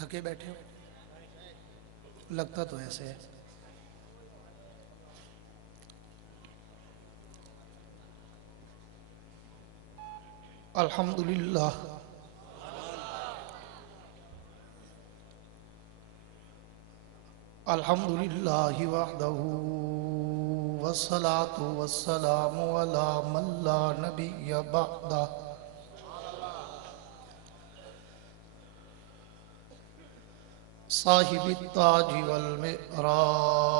थके बैठे हो, लगता तो ऐसे है। अल्हम्दुलिल्लाह अल्हम्दुलिल्लाहि वहदहू वस्सलातु वस्सलामु अला मन ला नबिय्य बअदा। साहिबित ताज वल मिअराज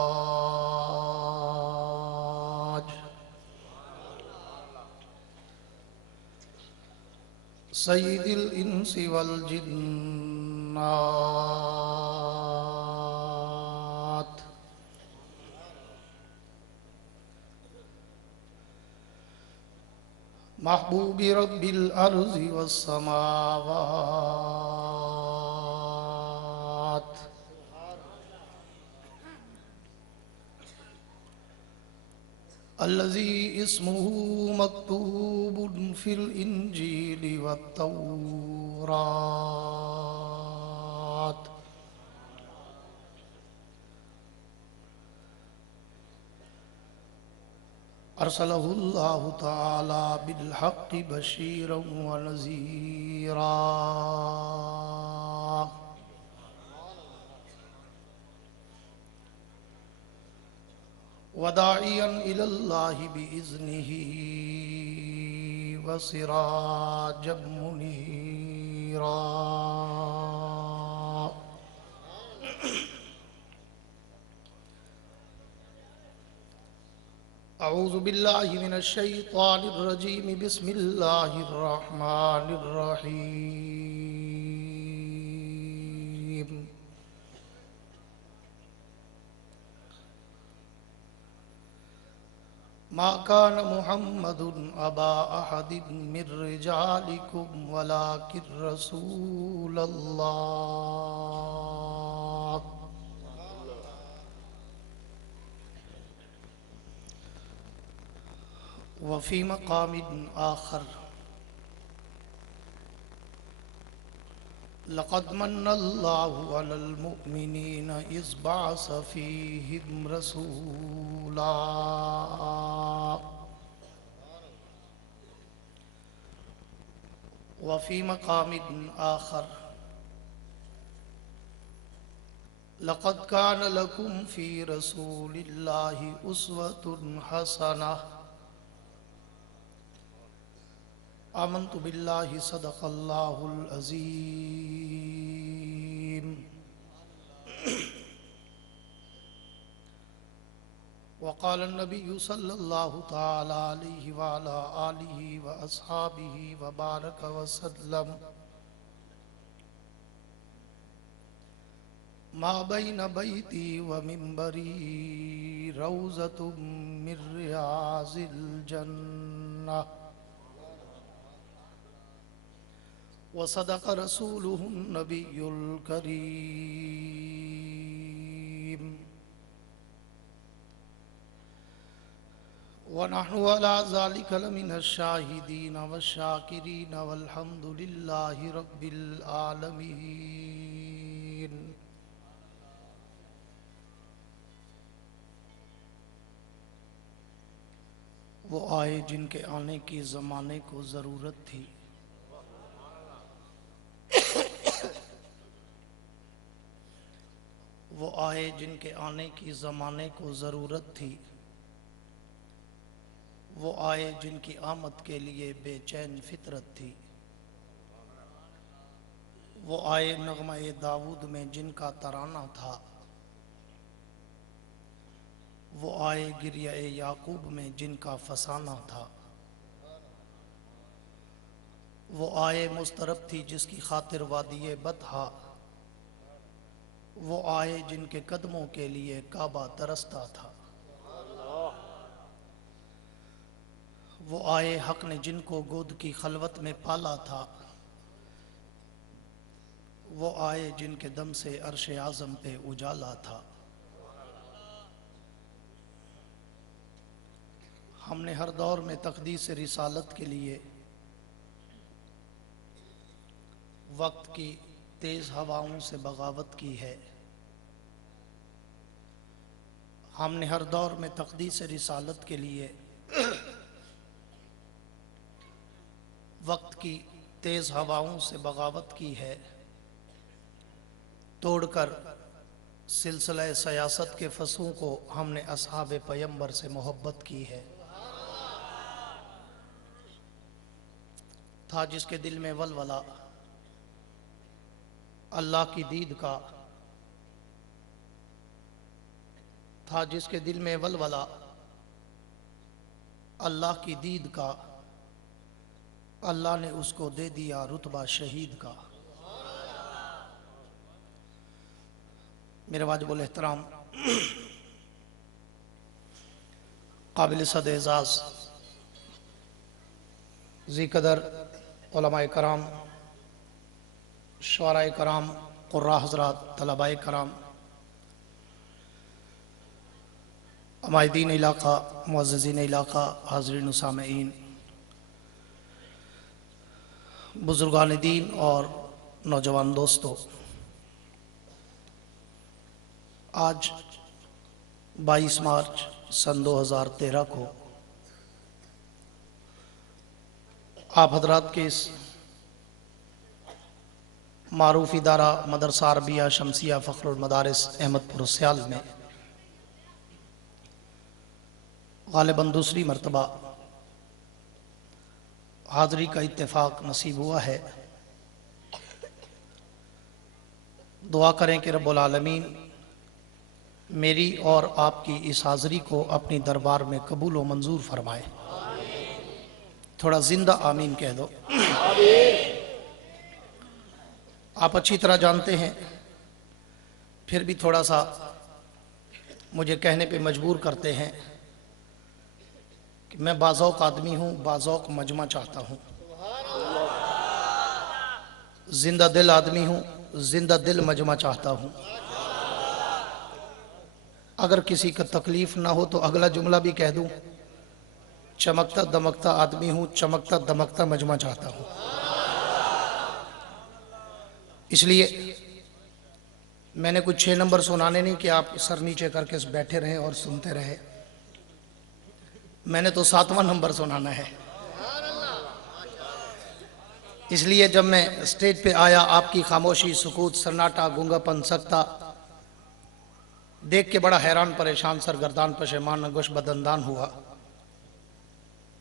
सय्यिदिल इंसी वल जिन्नात महबूबी रब्बिल अर्ज़ि वस समावात अल्लज़ी इस्मुहु मक्तूबुन फिल इंजीलि वत तौरात अरसलहुल्लाहु तआला बिल हक़्क़ि बशीरन व नज़ीरा वदाइयन इलल्लाहि बिइज़्निही व सिराजम मुनीरा। अऊज़ु बिल्लाहि मिनश शैतानिर रजीम बिस्मिल्लाहिर रहमानिर रहीम। मा कान मुहम्मदुन अबा अहदिन मिर रिजालिकुम वलाकिर रसूलल्लाह वफ़ी मक़ामिन आखर लक़द मन्नल्लाहु अलल मुअमिनीन इज़ बअस फ़ीहिम रसूला वफ़ी मक़ामिन आखर लक़द कान लकुम फ़ी रसूलिल्लाहि उस्वतुन हसनह आमन्तु बिल्लाहि सदक़ल्लाहुल अज़ीम। वक़ाल नबिय्यु सल्लल्लाहु तआला अलैहि व अला आलिहि व अस्हाबिहि व बारक व सल्लम मा बैन बैती व मिंबरी रौज़तुम मिर रियाज़िल जन्नह व सदक़ रसूलुहुन नबियुल करीम व नहनु अला ज़ालिका लमिनश शाहिदीन वश्शाकिरीन वल्हम्दुलिल्लाहि रब्बिल आलमीन। वो आए जिनके आने की ज़माने को ज़रूरत थी, वो आए जिनके आने की ज़माने को ज़रूरत थी, वो आए जिनकी आमद के लिए बेचैन फितरत थी, वो आए नग़्मा-ए दाऊद में जिनका तराना था, वो आए गिरिया-ए याकूब में जिनका फसाना था, वो आए मुस्तरब थी जिसकी खातिर वादिये बतहा, वो आए जिनके कदमों के लिए काबा तरसता था, वो आए हक ने जिनको गोद की खलवत में पाला था, वो आए जिनके दम से अर्श आज़म पे उजाला था। हमने हर दौर में तक़दीस रिसालत के लिए वक्त की तेज़ हवाओं से बगावत की है। हमने हर दौर में तक़दीस रिसालत के लिए वक्त की तेज़ हवाओं से बगावत की है, तोड़कर सिलसिला सियासत के फसों को हमने असहाब पैगंबर से मोहब्बत की है। था जिसके दिल में वलवला अल्लाह की दीद का, था जिसके दिल में वलवला अल्लाह की दीद का, अल्लाह ने उसको दे दिया रुतबा शहीद का। मेरे वाजिबुल एहतराम काबिल सद एजाज़ ज़ी-कदर उलमाए कराम, शुअराए कराम, क़ुर्रा हज़रात, तलबाए कराम, अमायदीन इलाक़ा, मुअज़्ज़िज़ीन इलाक़ा, हाज़रीन व सामईन, बुज़ुर्गान दीन और नौजवान दोस्तों, आज 22 मार्च सन 2013 को आप हजरात के इस मारूफ इदारा मदरसा अरबिया शमसिया फ़ख्रुल मदारिस अहमदपुर सियाल में गालिबन दूसरी मरतबा हाज़री का इत्तेफाक नसीब हुआ है। दुआ करें कि रब्बुल आलमीन मेरी और आपकी इस हाज़री को अपनी दरबार में कबूल व मंजूर फरमाए। थोड़ा जिंदा आमीन कह दो। आप अच्छी तरह जानते हैं, फिर भी थोड़ा सा मुझे कहने पे मजबूर करते हैं कि मैं बाज़ौक़ आदमी हूँ, बाज़ौक़ मजमा चाहता हूँ। जिंदा दिल आदमी हूँ, जिंदा दिल मजमा चाहता हूँ। अगर किसी का तकलीफ ना हो तो अगला जुमला भी कह दूँ, चमकता दमकता आदमी हूँ, चमकता दमकता मजमा चाहता हूँ। इसलिए मैंने कुछ 6 नंबर सुनाने नहीं कि आप सर नीचे करके बैठे रहें और सुनते रहे। मैंने तो 7वां नंबर सुनाना है। इसलिए जब मैं स्टेज पे आया, आपकी खामोशी, सुकूत, सन्नाटा, गूंगापन, सकता देख के बड़ा हैरान परेशान, सरगर्दान, पशेमान, नगोश बदंदान हुआ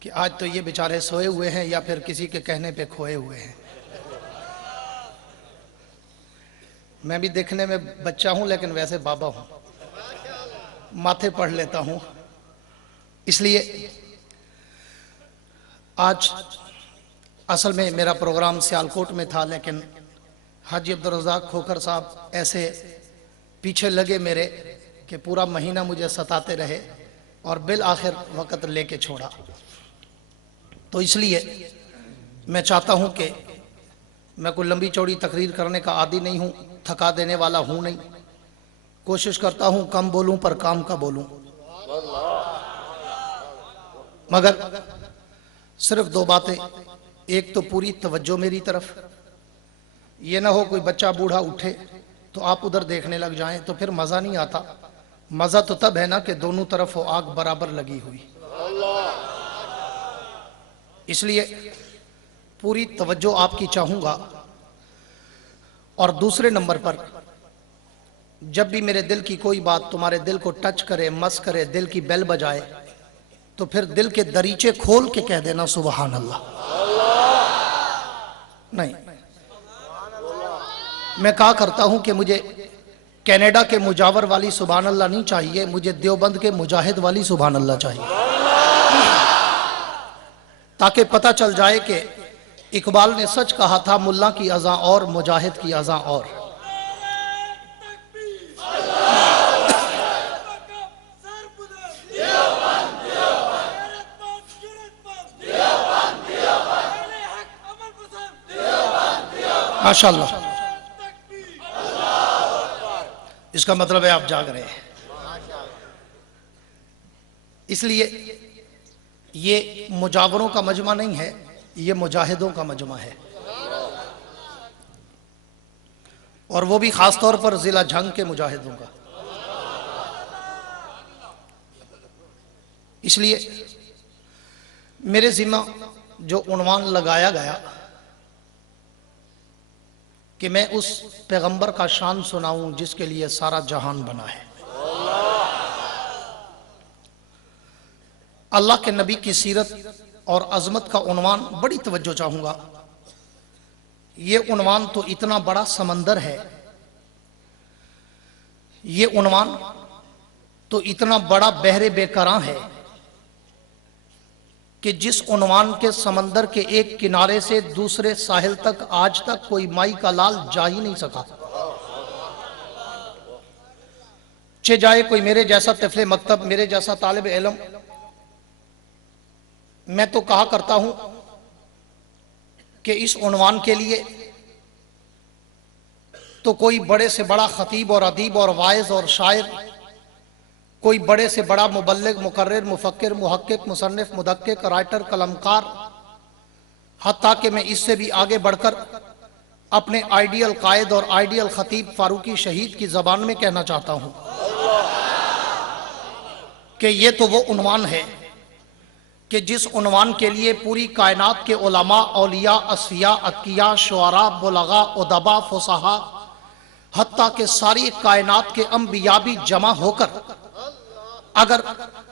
कि आज तो ये बेचारे सोए हुए हैं या फिर किसी के कहने पे खोए हुए हैं। मैं भी देखने में बच्चा हूं लेकिन वैसे बाबा हूं, माथे पढ़ लेता हूं। इसलिए आज असल में मेरा प्रोग्राम सियालकोट में था, लेकिन हाजी अब्दुल रज़ाक खोखर साहब ऐसे पीछे लगे मेरे कि पूरा महीना मुझे सताते रहे और बिल आखिर वक़्त लेके छोड़ा। तो इसलिए मैं चाहता हूं कि मैं कोई लंबी चौड़ी तकरीर करने का आदी नहीं हूं, थका देने वाला हूं नहीं। कोशिश करता हूं कम बोलूं पर काम का बोलूं, मगर सिर्फ 2 बातें। एक तो पूरी तवज्जो मेरी तरफ, ये ना हो कोई बच्चा बूढ़ा उठे तो आप उधर देखने लग जाएं, तो फिर मज़ा नहीं आता। मज़ा तो तब है ना कि दोनों तरफ हो आग बराबर लगी हुई। इसलिए पूरी तवज्जो आपकी चाहूंगा। और दूसरे नंबर पर, जब भी मेरे दिल की कोई बात तुम्हारे दिल को टच करे, मस करे, दिल की बेल बजाए, तो फिर दिल के दरीचे खोल के कह देना सुबहान अल्लाह। नहीं, मैं कहा करता हूं कि मुझे कनाडा के मुजावर वाली सुबहान अल्लाह नहीं चाहिए, मुझे देवबंद के मुजाहिद वाली सुबहान अल्लाह चाहिए, ताकि पता चल जाए कि इकबाल ने सच कहा था, मुल्ला की अज़ा और मुजाहिद की अज़ा और। माशाअल्लाह, इसका मतलब है आप जाग रहे हैं। इसलिए ये मुजावरों का मजमा नहीं है, ये मुजाहिदों का मजमा है। और वो भी खास तौर पर जिला झंग के मुजाहिदों का। इसलिए मेरे जिम्मा जो उन्वान लगाया गया कि मैं उस पैगंबर का शान सुनाऊं जिसके लिए सारा जहान बना है। अल्लाह के नबी की सीरत और अजमत का उन्वान बड़ी तवज्जो चाहूंगा। ये उन्वान तो इतना बड़ा समंदर है, ये उन्वान तो इतना बड़ा बहरे बेकरां है कि जिस उन्वान के समंदर के एक किनारे से दूसरे साहिल तक आज तक कोई माई का लाल जा ही नहीं सका। चे जाए कोई मेरे जैसा तिफले मकतब, मेरे जैसा तालिब इल्म। मैं तो कहा करता हूं कि इस उन्वान के लिए तो कोई बड़े से बड़ा खतीब और अदीब और वाइज और शायर, कोई बड़े से बड़ा मुबल्लिग, मुकर्रिर, मुफक्किर, मुहक्किक, मुसन्निफ, मुदक्किक, राइटर, कलमकार, हत्ता कि मैं इससे भी आगे बढ़कर अपने आइडियल कायद और आइडियल खतीब फारूकी शहीद की जबान में कहना चाहता हूं कि ये तो वो उन्वान है कि जिस उन्वान के लिए पूरी कायनात के उलमा, औलिया, असफिया, अतकिया, शुअरा, बुलगा, उदबा, फुसहा, हत्ता के सारी कायनात के अंबिया भी जमा होकर अगर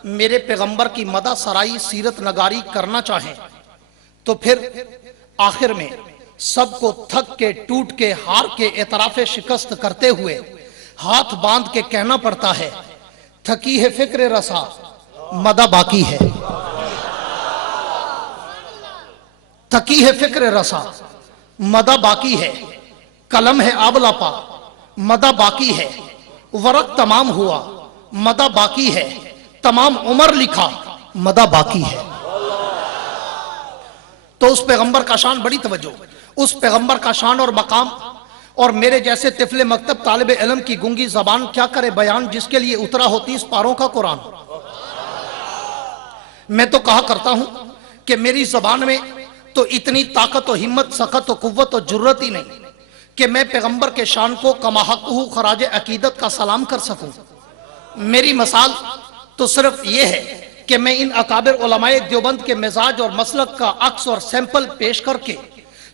मेरे पैगंबर की मदा सराई सीरत नगारी करना चाहें तो फिर आखिर में सबको थक के, टूट के, हार के, एतराफे शिकस्त करते हुए हाथ बांध के कहना पड़ता है, थकी है फिक्र रसा मदा बाकी है। थकी है फिक्र रसा मदा बाकी है, कलम है आबलापा मदा बाकी है, वरक तमाम हुआ मदा बाकी है, तमाम उमर लिखा मदा बाकी है। तो उस पैगंबर का शान बड़ी तवज्जो, उस पैगंबर का शान और मकाम और मेरे जैसे तिफले मकतब तालिब इल्म की गूंगी जबान क्या करे बयान जिसके लिए उतरा हो 30 पारों का कुरान। मैं तो कहा करता हूं कि मेरी जबान में तो इतनी ताकत और हिम्मत, सखत और कुव्वत और जुर्रत ही नहीं कि मैं पैगंबर के शान को कमाहकहू खराज अकीदत का सलाम कर सकूं। मेरी मिसाल तो सिर्फ ये है कि मैं इन अकाबिर उलमाए देवबंद के मिजाज और मसलक का अक्स और सैंपल पेश करके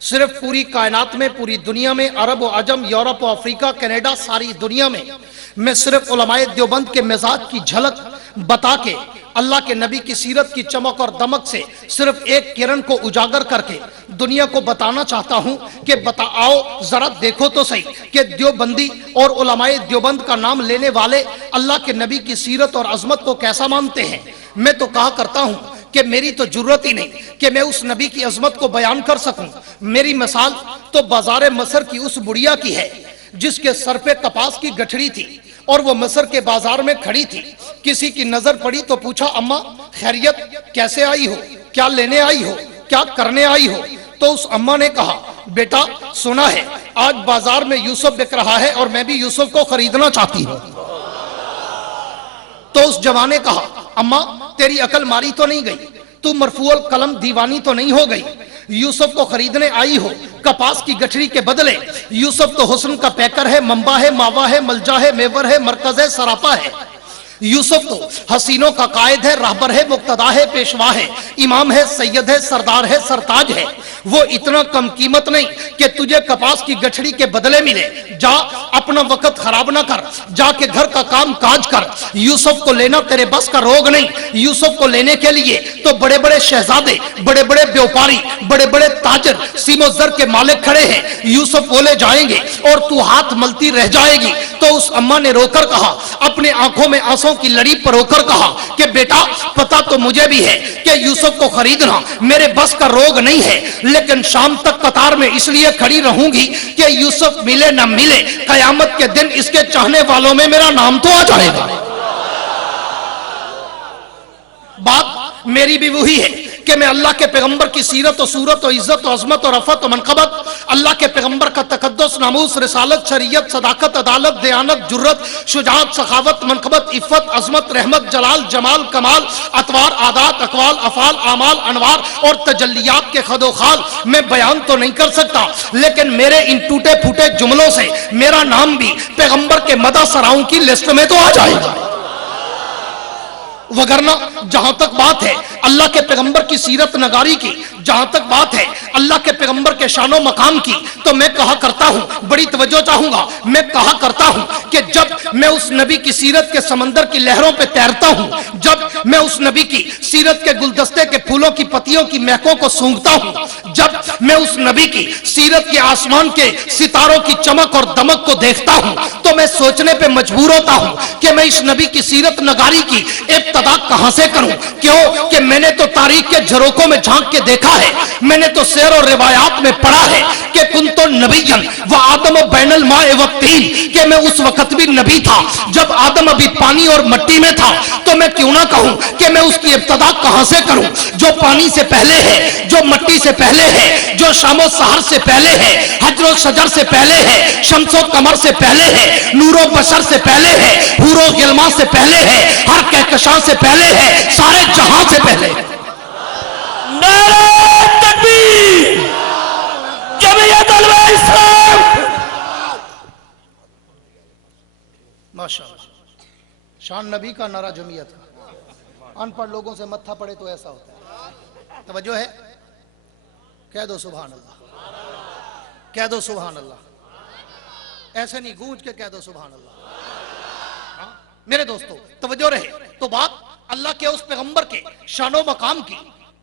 सिर्फ पूरी कायनात में, पूरी दुनिया में, अरब व अजम, यूरोप और अफ्रीका, कनाडा, सारी दुनिया में मैं सिर्फ उलमाए देवबंद के मिजाज की झलक बता के अल्लाह के नबी की सीरत की चमक और दमक से सिर्फ एक किरण को उजागर करके दुनिया को बताना चाहता हूं कि बताओ जरा देखो तो सही कि देवबंदी और उलमाए देवबंद का नाम लेने वाले अल्लाह के नबी की सीरत और अजमत को कैसा मानते हैं। मैं तो कहा करता हूं कि मेरी तो जरूरत ही नहीं कि मैं उस नबी की अजमत को बयान कर सकूं। मेरी मिसाल तो बाजार मसर की उस बुढ़िया की है जिसके सर पे कपास की गठड़ी थी और वो मसर के बाजार में खड़ी थी। किसी की नजर पड़ी तो पूछा, अम्मा खैरियत, कैसे आई हो, क्या लेने आई हो, क्या करने आई हो? तो उस अम्मा ने कहा, बेटा सुना है आज बाजार में यूसुफ बिक रहा है और मैं भी यूसुफ को खरीदना चाहती हूँ। तो उस जवान ने कहा, अम्मा तेरी अकल मारी तो नहीं गई, तू मरफूअल कलम दीवानी तो नहीं हो गई? यूसुफ को खरीदने आई हो कपास की गठरी के बदले? यूसुफ तो हुस्न का पैकर है, मंबा है, मावा है, मलजा है, मेवर है, मरकज है, सरापा है। यूसुफ तो हसीनों का कायद है, रहबर है, मुक्तदा है, पेशवा है, इमाम है, सैयद है, सरदार है, सरताज है। वो इतना कम कीमत नहीं कि तुझे कपास की गठड़ी के बदले मिले। जा अपना वक्त खराब ना कर, जाके घर का काम काज कर। यूसुफ को लेना तेरे बस का रोग नहीं। यूसुफ को लेने के लिए तो बड़े बड़े शहजादे, बड़े बड़े व्यापारी, बड़े बड़े ताजर, सीमोजर के मालिक खड़े हैं। यूसुफ बोले जाएंगे और तू हाथ मलती रह जाएगी। तो उस अम्मा ने रोकर कहा, अपने आंखों में आंसू की लड़ी पर रोकर कहा कि बेटा पता तो मुझे भी है कि यूसुफ को खरीदना मेरे बस का रोग नहीं है, लेकिन शाम तक कतार में इसलिए खड़ी रहूंगी कि यूसुफ मिले न मिले, कयामत के दिन इसके चाहने वालों में मेरा नाम तो आ जाएगा। बात मेरी भी वही है कि मैं अल्लाह के पैगंबर की सीरत और सूरत और इज्जत और अजमत और रफत और मनकबत, अल्लाह के पैगंबर का तकद्दुस, नामूस, रिसालत, शरीयत, सदाकत, अदालत, दयानत, जुर्रत, शुजाअत, सखावत, मनकबत, इफ़्फ़त, अजमत, रहमत, जलाल, जमाल, कमाल, अतवार, आदात, अकवाल, अफाल, आमाल, अनवार और तजल्लियात के खदोखाल मैं बयान तो नहीं कर सकता, लेकिन मेरे इन टूटे फूटे जुमलों से मेरा नाम भी पैगंबर के मदा सराओं की लिस्ट में तो आ जाएगा। वगरना जहां तक बात है अल्लाह के पैगंबर की सीरत नगारी की, जहां तक बात है अल्लाह के पैगंबर के शानो मकाम की, तो मैं कहा करता हूं, बड़ी तवज्जो चाहूंगा, मैं कहा करता हूं कि जब मैं उस नबी की सीरत के समंदर की लहरों पे तैरता हूं, जब मैं उस नबी की सीरत के गुलदस्ते के फूलों की पत्तियों की महकों को सूंघता हूं, जब मैं उस नबी की सीरत के आसमान के सितारों की चमक और दमक को देखता हूं, तो मैं सोचने पे मजबूर होता हूं कि मैं इस नबी की सीरत नगारी की इब्तिदा कहां से करूं। क्यों कि मैंने तो तारीख के झरोकों में झांक के देखा है, मैंने तो शेर और रिवायात में पढ़ा है कि कुंतो नबिय्यन व आदम बैनल माए व तीन, कि मैं उस वक्त भी नबी था जब आदम अभी पानी और मिट्टी में था। तो मैं क्यों ना कहूं कि मैं उसकी इब्तिदा कहां से करूं, जो पानी से पहले है, जो मिट्टी से पहले है, जो शामो सहर से पहले है, हजरो शजर से पहले है, शम्सो कमर से पहले है, नूरो बशर से पहले है, हूरो गिलमा से पहले है, हर कहकशां से पहले है, सारे जहां से पहले है। नारे तकबीर, जमीयत उलमा इस्लाम। माशाअल्लाह, शान नबी का नारा जमीयत का। अनपढ़ लोगों से मत्था पड़े तो ऐसा होता है। तवज्जो है, कह दो सुभान अल्लाह, कह दो सुभान अल्लाह, ऐसे नहीं गूंज के कह दो सुभान अल्लाह। हाँ? मेरे दोस्तों तवज्जो रहे, तो बात अल्लाह के उस पैगंबर के शानो मकाम की,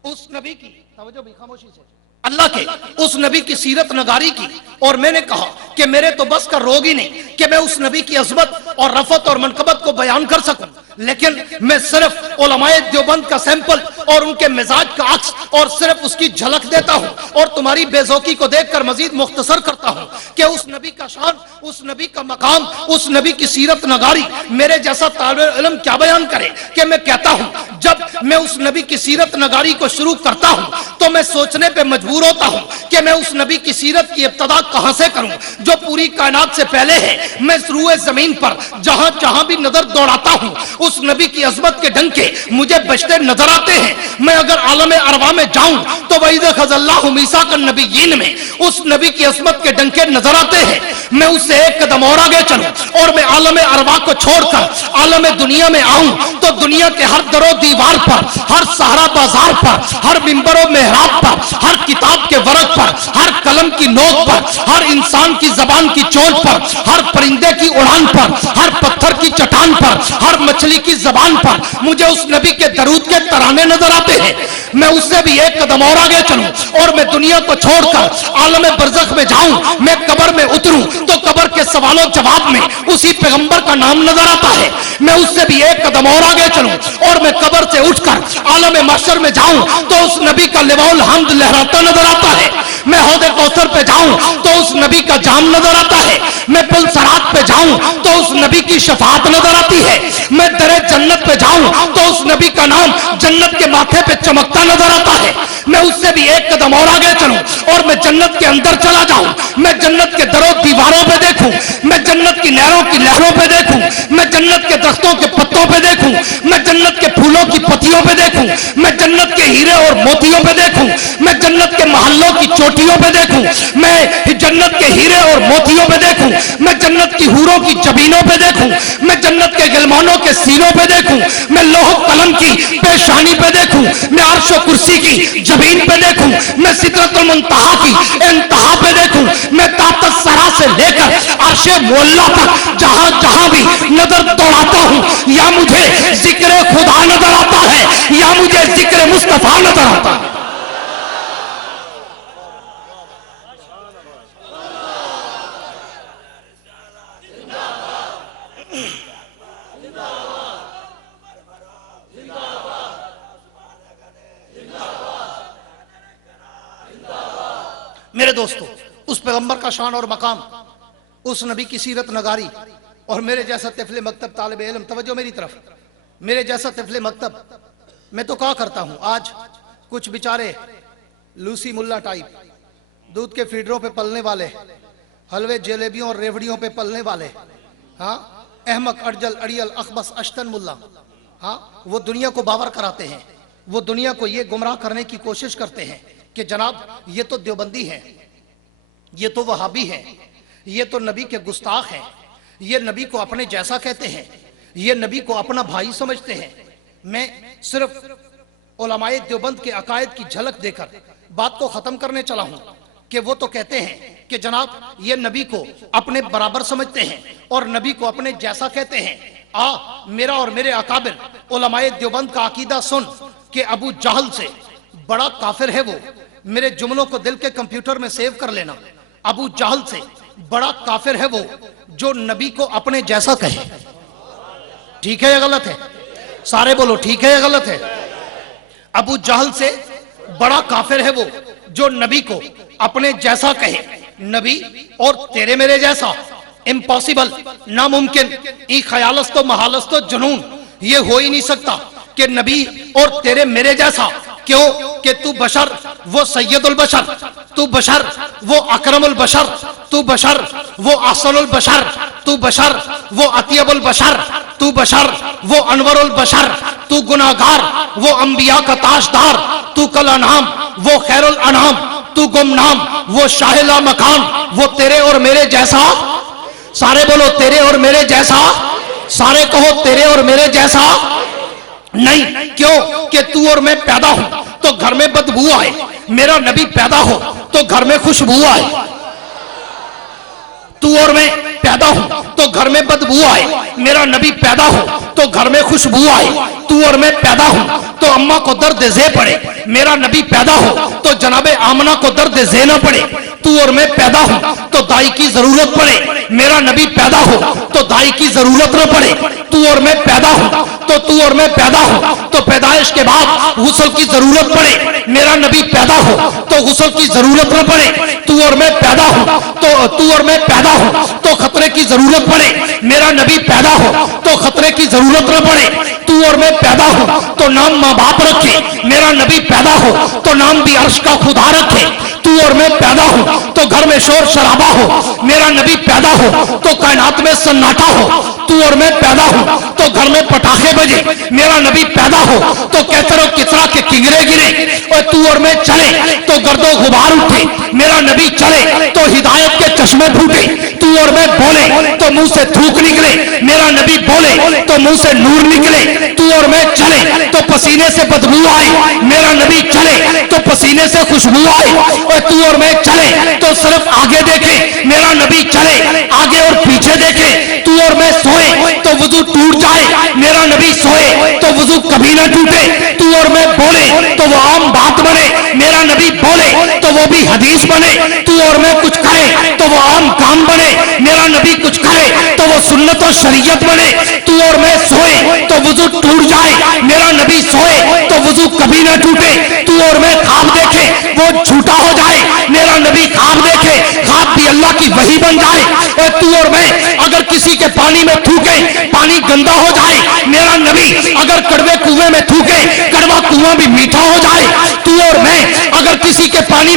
उस नबी की, तवज्जो भी खामोशी से, अल्लाह के उस नबी की सीरत नगारी की। और मैंने कहा कि मेरे तो बस का रोग ही नहीं कि मैं उस नबी की अज़मत और रफत और मनकबत को बयान कर सकूं, लेकिन मैं सिर्फ उलमाए देवबंद का सैंपल और उनके मिजाज का अक्स और सिर्फ उसकी झलक देता हूं और तुम्हारी बेज़ौकी को देखकर मजीद मुख्तसर करता हूं कि उस नबी का शान, उस नबी का मकाम, उस नबी की सीरत नगारी मेरे जैसा तालिब इल्म क्या बयान करे। कि मैं कहता हूं जब मैं उस नबी की सीरत नगारी को शुरू करता हूं तो मैं सोचने पे मजबूर होता हूं कि मैं उस नबी की सीरत की इब्तिदा कहां से करूं जो पूरी कायनात से पहले है। मैं रूए जमीन पर जहां जहां भी नजर दौड़ाता हूं उस नबी की अजमत के डंके मुझे बजते नजर आते हैं। मैं अगर आलम अरवा में जाऊं तो वईद खज़ल्लाहु मीसाक नबिय्यीन में उस नबी की अजमत के डंके नजर आते हैं। मैं उससे एक कदम और आगे चलूं और मैं आलम अरवा को छोड़कर आलम दुनिया में आऊं तो दुनिया के हर दरो दीवार पर, हर सहारा बाजार पर, हर मिंबरो मेहराब पर, हर किताब के वर्क पर, हर कलम की नोक पर, हर इंसान की जबान की चोट पर, हर परिंदे की उड़ान पर, हर पत्थर की चट्टान पर, हर मछली की जबान पर मुझे उस नबी के दरूद के तराने नजर आते हैं। मैं उससे भी एक कदम और आगे चलूं और मैं दुनिया को छोड़कर आलम बरज़ख में जाऊं, मैं कब्र में उतरूं तो कब्र के सवालों जवाब में उसी पैगंबर का नाम नजर आता है। मैं उससे भी एक कदम और आगे चलूं और मैं कब्र से उठकर आलम महशर में जाऊं तो उस नबी का लिवाउल हम्द लहराता नजर आता है। मैं हौदे कौसर पे जाऊं तो उस नबी का जाम नजर आता है। मैं पुल सरात पे जाऊं तो उस नबी की शफाअत नजर आती है। मैं दरे जन्नत पे जाऊं तो उस नबी का नाम जन्नत के माथे पे चमकता नजर आता है। मैं उससे भी एक कदम और आगे चलूं और मैं जन्नत के अंदर चला जाऊं, मैं जन्नत के दरों दीवारों पे देखूं, मैं जन्नत की नहरों की लहरों पे देखूं, मैं जन्नत के दरख्तों के पत्तों पे देखूं, मैं जन्नत के फूलों की पत्तियों पे देखूं, मैं जन्नत के हीरे और मोतियों पे देखूं, मैं जन्नत के महलों की चोटियों पे देखूं, मैं जन्नत के हीरे और मोतियों पे देखूं, मैं जन्नत की हूरों की जबीनों पे देखूं, मैं जन्नत के गिलमानों के सीनों पे देखूं, मैं लोह कलम की पेशानी पे देखूं, मैं अर्श और कुर्सी की जबीन पे देखूं, मैं सिदरतुल मुंतहा की इंतहा पे देखूं, मैं ताकत सरा से लेकर अर्शे मोल्ला तक जहां जहां भी नजर दौड़ाता हूं या मुझे जिक्र खुदा नजर आता है या मुझे जिक्र मुस्तफा नजर आता है। मेरे दोस्तों उस पैगंबर का शान और मकाम, उस नबी की सीरत नगारी और मेरे जैसा तिफले मकतब तालिब इल्म, तवज्जो मेरी तरफ, मेरे जैसा तिफले मकतब, मैं तो क्या करता हूं आज कुछ बेचारे लूसी मुल्ला टाइप, दूध के फीडरों पे पलने वाले, हलवे जलेबियों और रेवड़ियों पे पलने वाले, हाँ, अहमक अड़जल अड़ियल अखबस अश्तन मुल्ला, हाँ, वो दुनिया को बावर कराते हैं, वो दुनिया को ये गुमराह करने की कोशिश करते हैं कि जनाब ये तो देवबंदी हैं, ये तो वहाबी हैं, ये तो नबी के गुस्ताख हैं, ये नबी को अपने जैसा कहते हैं, ये नबी को अपना भाई समझते हैं। मैं सिर्फ उलमाए देवबंद के अकायद की झलक देकर बात को खत्म करने चला हूं कि वो तो कहते हैं कि जनाब ये नबी को अपने बराबर समझते हैं और नबी को अपने जैसा कहते हैं। मेरा और मेरे अकाबिर उलमाए देवबंद का अकीदा सुन कि अबू जहल से बड़ा काफिर है वो। मेरे जुमलों को दिल के कंप्यूटर में सेव कर लेना। अबू जहल से बड़ा काफिर है वो जो नबी को अपने जैसा कहे। ठीक है या गलत है? सारे बोलो ठीक है या गलत है? अबू जहल से बड़ा काफिर है वो जो नबी को अपने जैसा कहे। नबी और तेरे मेरे जैसा इम्पॉसिबल, नामुमकिन, ई ख्यालस्तो महालस्तो जुनून, ये हो ही नहीं सकता कि नबी और तेरे मेरे जैसा। क्यों कि तू बशर वो सैयदुल बशर, तू बशर वो अकरमुल बशर, तू बशर वो अहसनुल बशर, तू बशर वो अतियबुल बशर, तू बशर वो अनवरुल बशर, तू गुनाहगार वो अंबिया का ताजदार, तू कल अनाम वो खैरुल अनाम, तू गुमनाम वो शाहिला मकान। वो तेरे और मेरे जैसा, सारे बोलो तेरे और मेरे जैसा, सारे कहो तेरे और मेरे जैसा नहीं। क्यों कि तू और मैं पैदा हूं तो घर में बदबू आए, मेरा नबी पैदा हो तो घर में खुशबू आए। तू और मैं पैदा हूं तो घर में बदबू आए, मेरा नबी पैदा हो तो घर में खुशबू आए। तू और मैं पैदा हूं तो अम्मा को दर्द जे पड़े, मेरा नबी पैदा हो तो जनाबे आमना को दर्द जे ना पड़े। तू और मैं पैदा हूं तो दाई की जरूरत पड़े, मेरा नबी पैदा हो तो दाई की जरूरत न पड़े। तू और मैं पैदा हूं तो तू और मैं पैदा हो तो पैदाइश के बाद गुस्ल की जरूरत पड़े, मेरा नबी पैदा हो तो गुस्ल की जरूरत न पड़े। तू और मैं पैदा हो तो तू और मैं पैदा हो तो खतरे की जरूरत पड़े, मेरा नबी पैदा हो तो खतरे की जरूरत न पड़े। तू और मैं पैदा हो तो नाम माँ बाप रखे, मेरा नबी पैदा हो तो नाम भी अर्श का खुदा रखे। तू और मैं पैदा हो तो घर में शोर शराबा हो, मेरा नबी पैदा हो तो कायनात में सन्नाटा हो। तू और मैं पैदा हो तो घर में पटाखे बजे, मेरा नबी पैदा हो तो कैसर और किसरा के किंगरे गिरे। और तू और मैं चले तो गर्दो गुबार उठे, मेरा नबी चले तो हिदायत के चश्मे फूटे। तू और मैं बोले तो मुंह से थूक निकले, मेरा नबी बोले तो मुंह से नूर निकले। तू और मैं चले तो पसीने से बदबू आए, मेरा नबी चले तो पसीने से खुशबू आए। और तू और मैं चले तो सिर्फ आगे देखे, मेरा नबी चले आगे और पीछे देखे। तू और मैं सोए तो वुजू टूट जाए, मेरा नबी सोए तो वुजू कभी ना टूटे। तू और मैं बोले तो वो आम बात बने, मेरा नबी बोले तो वो भी हदीस बने। तू और मैं कुछ करे तो वो आम काम बने, मेरा नबी कुछ करे तो वो सुन्नत और शरीयत बने। तू और मैं सोए तो वुजू टूट जाए, मेरा नबी सोए तो वुजू कभी ना टूटे। तू और मैं ख्वाब देखे वो झूठा हो जाए, मेरा नबी ख्वाब देखे ख्वाब भी अल्लाह की वही बन जाए। और तू और मैं अगर किसी के पानी में थूके पानी गंदा हो जाए, मेरा नबी अगर कड़वे कुएं में थूके कड़वा कुआं भी मीठा हो जाए। तू और मैं अगर किसी के पानी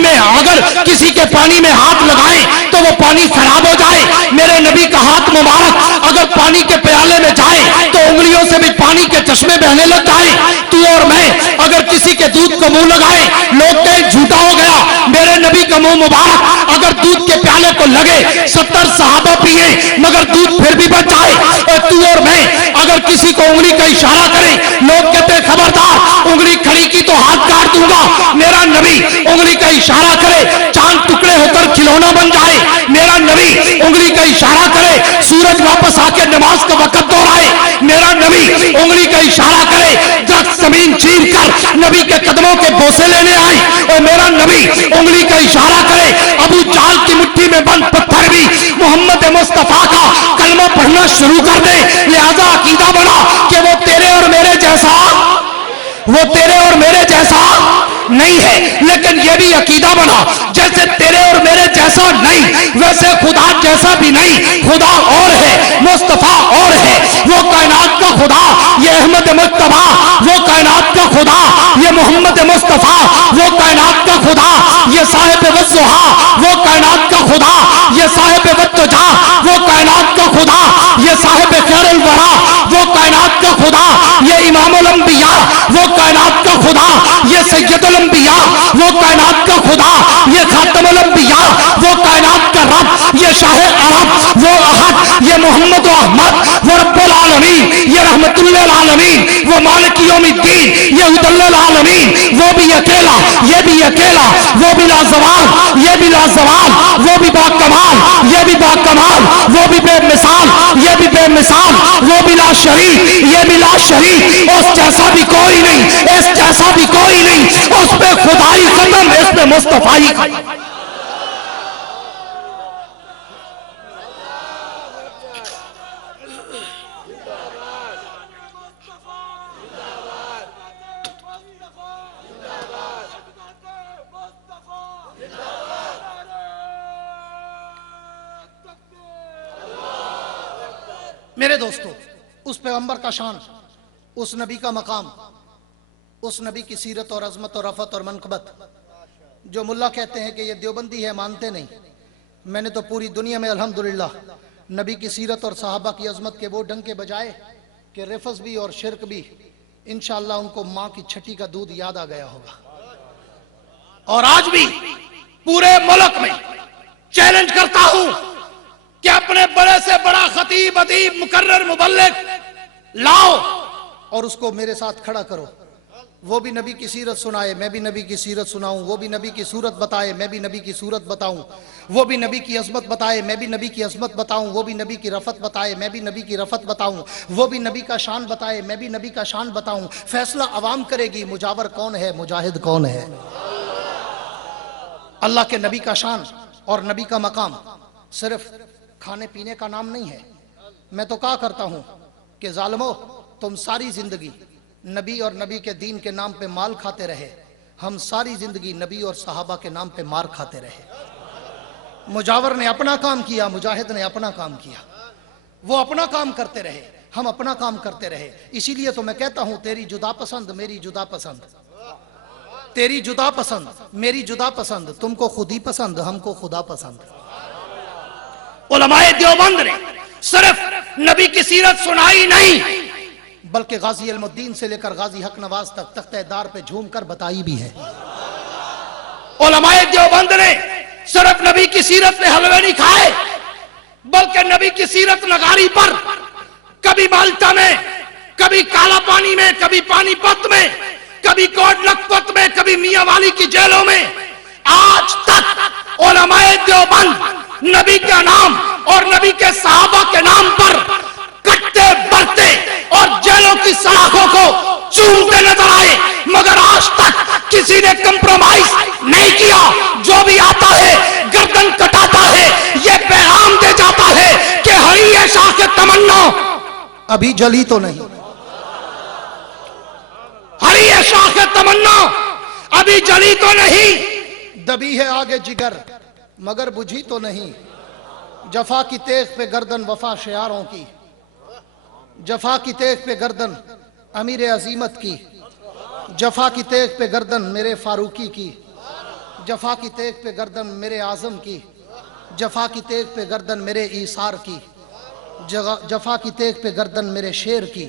में हाथ लगाए तो वो पानी खराब हो जाए, मेरे नबी का हाथ मुबारक अगर पानी के प्याले में जाए तो उंगलियों से भी पानी के चश्मे बहने लग जाए। तू और मैं अगर किसी के दूध को मुंह लगाए लोग कहें झूठा हो गया, मेरे नबी का मुंह मुबारक अगर दूध के प्याले को लगे 70 सहाबा पिए मगर दूध फिर भी बच जाए। और तू और मैं अगर किसी को उंगली का इशारा करें लोग कहते खबरदार उंगली खड़ी की तो हाथ काट दूंगा, मेरा नबी उंगली का इशारा करे चांद टुकड़े होकर खिलौना बन जाए। मेरा नबी उंगली का इशारा करे सूरज वापस आके नमाज का वक्त दोहराए, मेरा नबी उंगली का इशारा करे दरख्त जमीन चीर कर नबी के कदमों के बोसे लेने आए। और मेरा नबी उंगली का इशारा करे अबू जाल की मुट्ठी में बंद पत्थर भी मोहम्मद मुस्तफा का कलमा पढ़ना शुरू कर दे। लिहाजा अकीदा बना कि वो तेरे और मेरे जैसा नहीं है, लेकिन ये भी अकीदा बना जैसे तेरे और मेरे जैसा नहीं वैसे खुदा जैसा भी नहीं, खुदा और है, मुस्तफा और है। वो कायनात का खुदा ये अहमद मुस्तफा, वो कायनात का खुदा ये मोहम्मद मुस्तफा, वो कायनात का खुदा ये साहिब वज़्ज़ुहा, वो कायनात का खुदा ये साहिब वत्तुजा, वो कायनात का खुदा ये साहिब खैरुल वरा, वो कायनात का खुदा ये इमामुल अंबिया, वो कायनात का खुदा ये सैयदुल अंबिया, वो कायनात का खुदा ये खातमुल अंबिया, वो कायनात का रब ये शाह अरब, वो अहद ये मोहम्मद अहमद, वो रब्बुल आलमीन ये रहमतुल आलमीन, वो मालिक यौमिद्दीन ये हुदल आलमीन, वो भी अकेला, ये भी अकेला, वो भी लाजवाब, ये भी लाजवाब, वो भी बाकमाल, ये भी बाकमाल, वो भी बेमिसाल, ये भी बेमिसाल, वो भी ला शरीक, ये भी ला शरीक। उस जैसा भी कोई नहीं, इस जैसा भी कोई नहीं, उस पे खुदाई खत्म, इस पे मुस्तफाई खत्म। मेरे दोस्तों, उस पैगंबर का शान, उस नबी का मकाम, उस नबी की सीरत और अजमत और रफत और मनकबत, जो मुल्ला कहते हैं कि ये देवबंदी है, मानते नहीं। मैंने तो पूरी दुनिया में अल्हम्दुलिल्लाह नबी की सीरत और सहाबा की अजमत के वो डंके बजाए कि रिफस भी और शिरक भी इंशाअल्लाह उनको माँ की छठी का दूध याद आ गया होगा। और आज भी पूरे मुल्क में चैलेंज करता हूं कि अपने बड़े से बड़ा खतीब, अदीब, मुकर्रर, मुबल्लिग लाओ और उसको मेरे साथ खड़ा करो। वो भी नबी की सीरत सुनाए, मैं भी नबी की सीरत सुनाऊं। वो भी नबी की सूरत बताए, मैं भी नबी की सूरत बताऊं। वो भी नबी की अजमत बताए, मैं भी नबी की अजमत बताऊं। वो भी नबी की रफत बताए, मैं भी नबी की रफत बताऊं। वो भी नबी का शान बताए, मैं भी नबी का शान बताऊं। फैसला अवाम करेगी, मुजावर कौन है, मुजाहिद कौन है। अल्लाह के नबी का शान और नबी का मकाम सिर्फ खाने पीने का नाम नहीं है। मैं तो कहा करता हूं कि जालिमो, तुम सारी जिंदगी नबी और नबी के दीन के नाम पे माल खाते रहे, हम सारी जिंदगी नबी और सहाबा के नाम पे मार खाते रहे। मुजावर ने अपना काम किया, मुजाहिद ने अपना काम किया। वो अपना काम करते रहे, हम अपना काम करते रहे। इसीलिए तो मैं कहता हूं, तेरी जुदा पसंद मेरी जुदा पसंद, तेरी जुदा पसंद मेरी जुदा पसंद, तुमको खुद ही पसंद हमको खुदा पसंद। उलमाए देवबंद ने सिर्फ नबी की सीरत सुनाई नहीं, बल्कि गाजी इल्मुद्दीन से लेकर गाजी हक नवाज तक तख्तेदार पे झूम कर बताई भी है। उलमाए देवबंद ने सिर्फ नबी की सीरत में हलवे नहीं खाए, बल्कि नबी की सीरत नगारी पर, कभी माल्टा में, कभी काला पानी में, कभी पानीपत में, कभी कोट लखपत में, कभी मियां वाली की जेलों में, आज तक उलमाए देवबंद नबी का नाम और नबी के सहाबा के नाम पर कट्टे बरते और जेलों की सलाखों को चूमते नजर आए, मगर आज तक किसी ने कंप्रोमाइज नहीं किया। जो भी आता है गर्दन कटाता है, ये पैगाम दे जाता है कि हरी शाख तमन्ना अभी जली तो नहीं, हरी शाख तमन्ना अभी जली तो नहीं, दबी है आगे जिगर मगर बुझी तो नहीं। जफा की तेज पे गर्दन वफा शियारों की, जफा की तेज पे गर्दन अमीर अजीमत की, जफा की तेज पे गर्दन मेरे फारूकी की, जफा की तेज पे गर्दन मेरे आजम की, जफा की तेज पे गर्दन मेरे ईसार की, जफा की तेज पे गर्दन मेरे शेर की।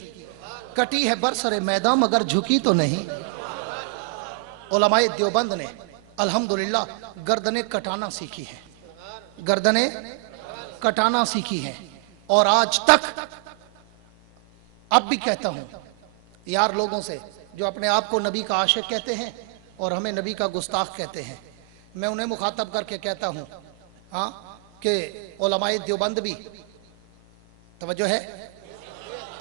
कटी है बरसरे मैदान मगर झुकी तो नहीं। उलमाए देवबंद ने अल्हम्दुलिल्लाह गर्दने कटाना सीखी है, गर्दने कटाना सीखी है। और आज तक अब भी कहता हूं यार लोगों से जो अपने आप को नबी का आशिक कहते हैं और हमें नबी का गुस्ताख कहते हैं, मैं उन्हें मुखातब करके कहता हूं हाँ कि उलमाए देवबंद भी, तवज्जो है,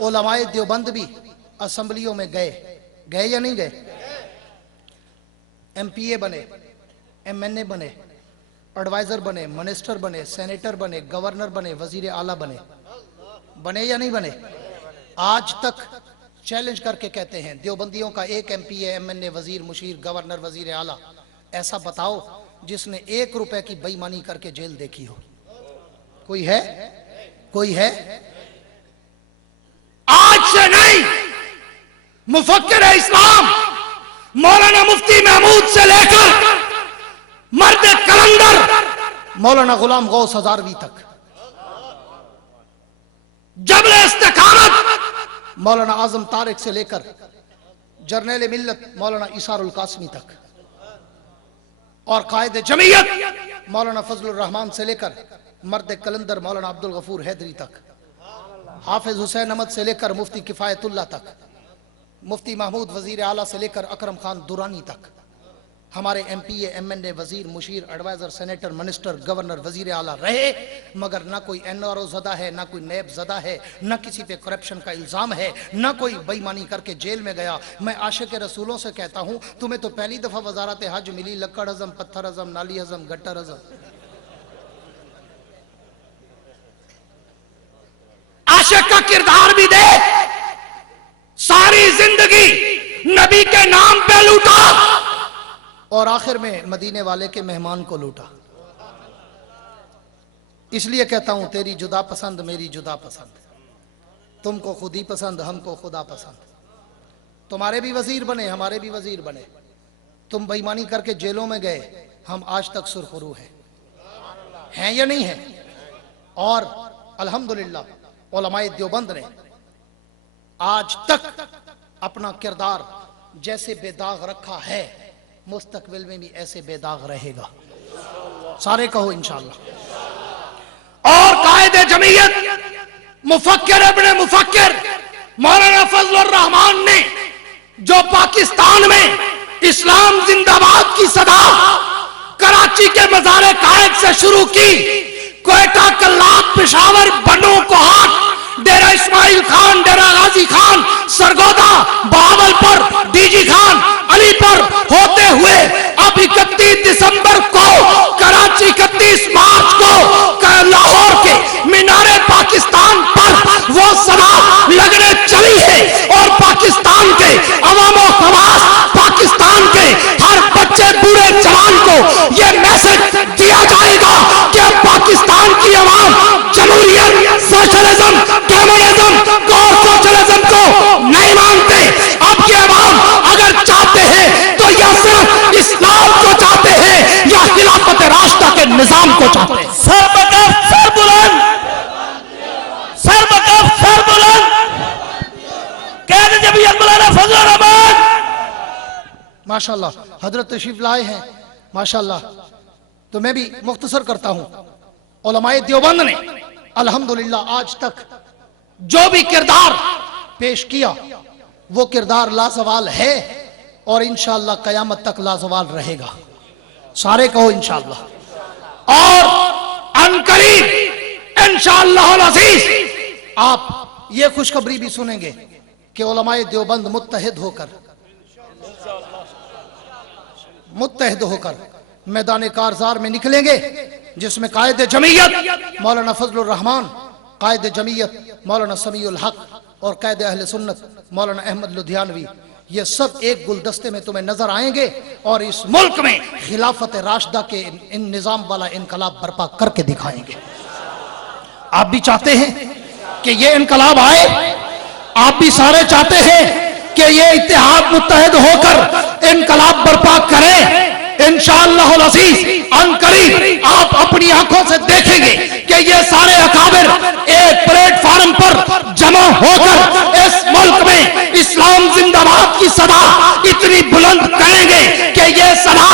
उलमाए देवबंद भी असेंबलियों में गए या नहीं गए? एमपीए बने, एमएनए बने, एडवाइजर बने, मिनिस्टर बने, सेनेटर बने, गवर्नर बने, वजीर आला बने या नहीं बने? आज तक चैलेंज करके कहते हैं देवबंदियों का एक एमपीए, एमएनए, वजीर, मुशीर, गवर्नर, वजीर आला ऐसा बताओ जिसने 1 रुपए की बेईमानी करके जेल देखी हो। कोई है? कोई है? आज से नहीं, मुफक्किर इस्लाम मौलाना मुफ्ती महमूद से लेकर मर्द कलंदर मौलाना गुलाम गौस हजारवी तक, जबल इस्तिकामत मौलाना आजम तारिक से लेकर जर्नैल मिल्लत मौलाना इसारुल कासमी तक, और कायदे जमीयत मौलाना फजलुर रहमान से लेकर मर्द कलंदर मौलाना अब्दुल गफूर हैदरी तक, हाफिज हुसैन अहमद से लेकर मुफ्ती किफायतुल्लाह तक, मुफ्ती महमूद वजीर आला से लेकर अकरम खान दुरानी तक, हमारे एमपीए, एमएनए, वजीर, मुशीर, एडवाइजर, सेनेटर, मिनिस्टर, गवर्नर, वजीर आला रहे, मगर ना कोई एनआरओ ज़दा है, ना कोई नैब ज़दा है, ना किसी पे करप्शन का इल्ज़ाम है, ना कोई बेईमानी करके जेल में गया। मैं आशिक रसूलों से कहता हूँ, तुम्हें तो पहली दफ़ा वजारत हज मिली, लक्कड़ हजम, पत्थर हजम, नाली हजम, गट्टर हजम। आशिक का किरदार भी दे, सारी जिंदगी नबी के नाम पे लूटा और आखिर में मदीने वाले के मेहमान को लूटा। इसलिए कहता हूं, तेरी जुदा पसंद मेरी जुदा पसंद, तुमको खुद ही पसंद हमको खुदा पसंद। तुम्हारे भी वजीर बने, हमारे भी वजीर बने, तुम बेईमानी करके जेलों में गए, हम आज तक सुरखरू हैं या नहीं है? और अल्हम्दुलिल्लाह उलमाए देवबंद ने आज तक अपना किरदार जैसे बेदाग रखा है, मुस्तकबिल में भी ऐसे बेदाग रहेगा। सारे कहो इंशाअल्लाह। और कायदे जमीयत मुफक्किर इब्ने मुफक्किर मौलाना फजलुर रहमान ने जो पाकिस्तान में इस्लाम जिंदाबाद की सदा कराची के मज़ारे कायद से शुरू की, क्वेटा, कल्लात, पेशावर, बनो, कोहाट, डेरा इस्माइल खान, डेरा गाजी खान, सरगोदा, बहावलपुर, डीजी खान, अलीपुर होते हुए अब 31 दिसंबर को कराची, 31 मार्च को लाहौर के मीनारे पाकिस्तान पर वो सदा लगने चली है। और पाकिस्तान के अवामो खवास, पाकिस्तान के हर बच्चे, बूढ़े, जवान को ये मैसेज दिया जाएगा कि अब पाकिस्तान की अवाम जमहूरियत, सोशलिज्म, कम्युनिज्म और सोशलिज्म को नहीं मानते। अब ये अवाम अगर चाहते हैं तो या सिर्फ इस्लाम को चाहते हैं या खिलाफत राष्ट्र के निजाम को चाहते हैं। सर बकफ सर बुलंद, सर बकफ सर बुलंद, कहते जब ये मौलाना फजलुर रहमान माशाल्लाह हजरत तशरीफ लाए हैं माशाल्लाह। तो मैं भी मुख्तसर करता हूं, उलमाए देवबंद ने अल्हम्दुलिल्लाह आज तक जो भी किरदार पेश किया वो किरदार लाजवाल है और इंशाअल्लाह कयामत तक लाजवाल रहेगा। सारे कहो इंशाअल्लाह। और अनकरीब इंशाअल्लाह अज़ीज आप ये खुशखबरी भी सुनेंगे कि उलमाए देवबंद मुत्तहिद होकर मैदान कारजार में निकलेंगे, जिसमें कायदे जमीयत मौलाना फजलुर रहमान, कायदे जमीयत मौलाना समीउल हक और कायदे अहले सुन्नत मौलाना अहमद लुधियानवी, ये सब एक गुलदस्ते में तुम्हें नजर आएंगे और इस मुल्क में खिलाफत राशिदा के इन निजाम वाला इनकलाब बर्पा करके दिखाएंगे। आप भी चाहते हैं कि ये इनकलाब आए? आप भी सारे चाहते हैं कि ये इत्तेहाद मुत्तहिद होकर इनकलाब बर्पा करें? इंशाअल्लाह अज़ीज अनकरीब आप अपनी आंखों से देखेंगे कि ये सारे अकाबिर एक प्लेटफार्म पर जमा होकर इस मुल्क में इस्लाम जिंदाबाद की सदा इतनी बुलंद करेंगे कि ये सदा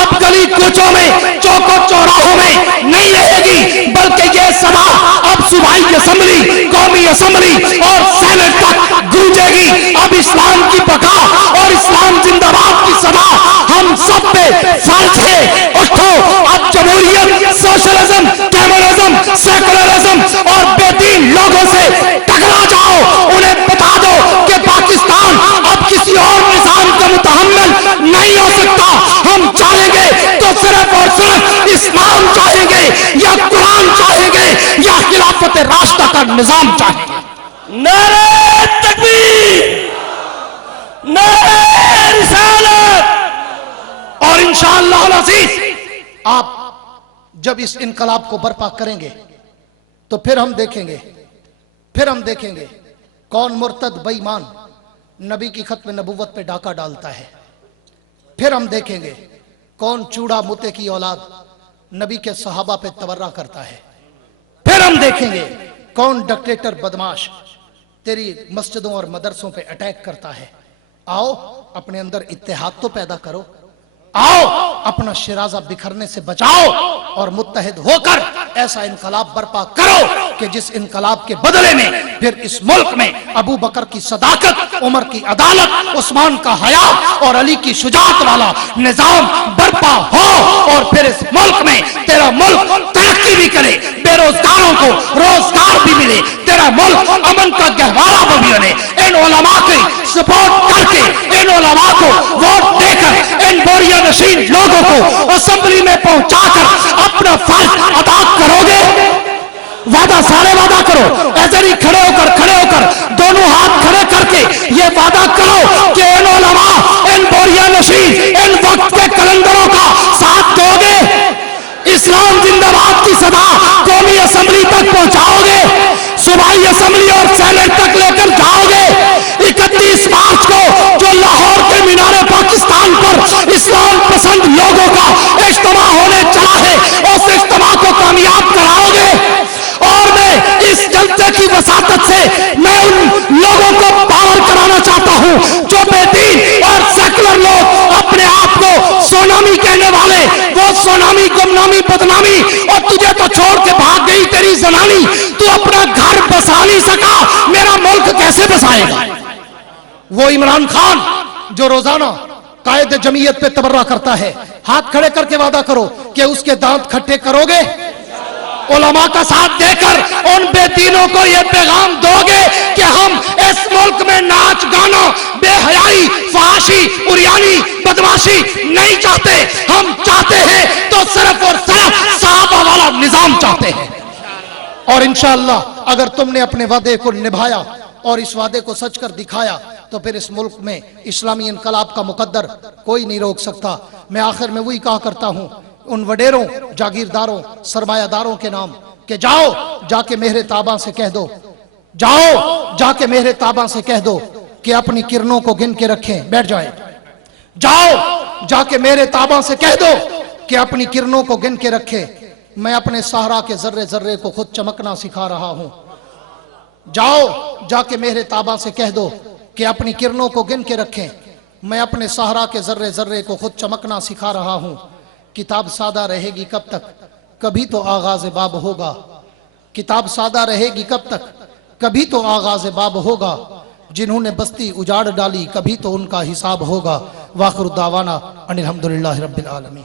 अब गली कूचों में, चौकों चौराहों में नहीं रहेगी, बल्कि ये सदा अब सूबाई असेंबली, कौमी असेंबली और सेनेट तक गूंजेगी। अब इस्लाम की बका और इस्लाम जिंदाबाद की सदा हम सब पे फर्ज है। उठो, अब जमहूरियत, सोशलिज्म, कम्युनिज्म, सेकुलरिज्म और बेदीन लोगों से टकरा जाओ। उन्हें बता दो कि पाकिस्तान अब किसी और निजाम का मुतहम्मिल नहीं हो सकता। हम चाहेंगे तो सिर्फ और सिर्फ इस्लाम चाहेंगे या कुरान चाहेंगे या खिलाफत राशिदा का निजाम चाहेंगे। नारे तकबीर, नारे रिसालत। और इंशाअल्लाह अज़ीज आप जब इस इनकलाब को बर्पा करेंगे तो फिर हम देखेंगे कौन मुर्तद बेईमान नबी की खत्म नबुव्वत पे डाका डालता है। फिर हम देखेंगे कौन चूड़ा मुते की औलाद नबी के सहाबा पे तबर्रा करता है। फिर हम देखेंगे कौन डिक्टेटर बदमाश तेरी मस्जिदों और मदरसों पे अटैक करता है। आओ अपने अंदर इत्तेहाद तो पैदा करो, आओ अपना शिराजा बिखरने से बचाओ और मुत्तहिद होकर ऐसा इनकलाब बर्पा करो कि जिस इनकलाब के बदले में फिर इस मुल्क में अबू बकर की सदाकत, उमर की अदालत, उस्मान का हया और अली की शुजाअत वाला निजाम बर्पा हो और फिर इस मुल्क में तेरा मुल्क तरक्की भी करे, बेरोजगारों को रोजगार भी मिले, तेरा मुल्क अमन का गहवारा भी बने। इन उलमा की सपोर्ट करके, इन उलमा को वोट देकर, इन बोरिया नशीन लोगों को असेंबली में पहुंचाकर अपना फर्ज अदा करोगे। वादा, सारे वादा करो, ऐसे नहीं खड़े होकर दोनों हाथ खड़े करके ये वादा करो कि इन उलमा, इन बोरिया नशीन, इन वक्त के कलंदरों का साथ दोगे। इस्लाम जिंदाबाद की सदा कौमी असेंबली तक पहुंचाओगे, सूबाई असेंबली और सेनेट तक लेकर जाओगे। 31 मार्च को जो लाहौर के मीनारे पाकिस्तान पर इस्लाम पसंद लोगों का इज्तिमा होने चला है, उस इज्तिमा को कामयाब कराओगे। और मैं इस जलसे की वसातत से मैं उन लोगों को पावर कराना चाहता हूं जो बेदीन और सेकुलर लोग अपने आप को सोनामी कहने वाले, वो सोनामी, गुमनामी, बदनामी, और तुझे तो छोड़ के भाग गई तेरी जनानी, तू अपना घर बसा नहीं सका, मेरा मुल्क कैसे बसाएगा। वो इमरान खान जो रोजाना कायदे जमीयत पे तबर्रा करता है, हाथ खड़े करके वादा करो कि उसके दांत खट्टे करोगे। उलमा का साथ देकर उन बेदीनों को यह पैगाम दोगे कि हम इस मुल्क में नाच गाना, बेहयाई, फहाशी, उरियानी, बदमाशी नहीं चाहते। हम चाहते हैं तो सिर्फ और सिर्फ साहबा वाला निजाम चाहते हैं। और इंशाअल्लाह अगर तुमने अपने वादे को निभाया और इस वादे को सच कर दिखाया तो फिर इस मुल्क में इस्लामी इनकलाब का मुकद्दर कोई नहीं रोक सकता। मैं आखिर में वही कहा करता हूं उन वडेरों, जागीरदारों, सरमायादारों के नाम कि जाओ जाके मेहरे ताबा से कह दो, जाओ जाके मेहरे ताबा से कह दो कि अपनी किरणों को गिन के रखें, बैठ जाए। जाओ जाके मेरे ताबा से कह दो कि अपनी किरणों को गिन के रखे। मैं अपने सहरा के जर्रे जर्रे को खुद चमकना सिखा रहा हूं। जाओ जाके मेरे ताबा से कह दो कि अपनी किरणों को गिन के रखें। मैं अपने सहरा के जर्रे जर्रे को खुद चमकना सिखा रहा हूं। किताब सादा रहेगी कब तक, कभी तो आगाज बाब होगा। किताब सादा रहेगी कब तक, कभी तो आगाज बाब होगा। जिन्होंने बस्ती उजाड़ डाली कभी तो उनका हिसाब होगा। वाखिर दावाना अनिल हम्दुलिल्लाहि रब्बिल आलमीन।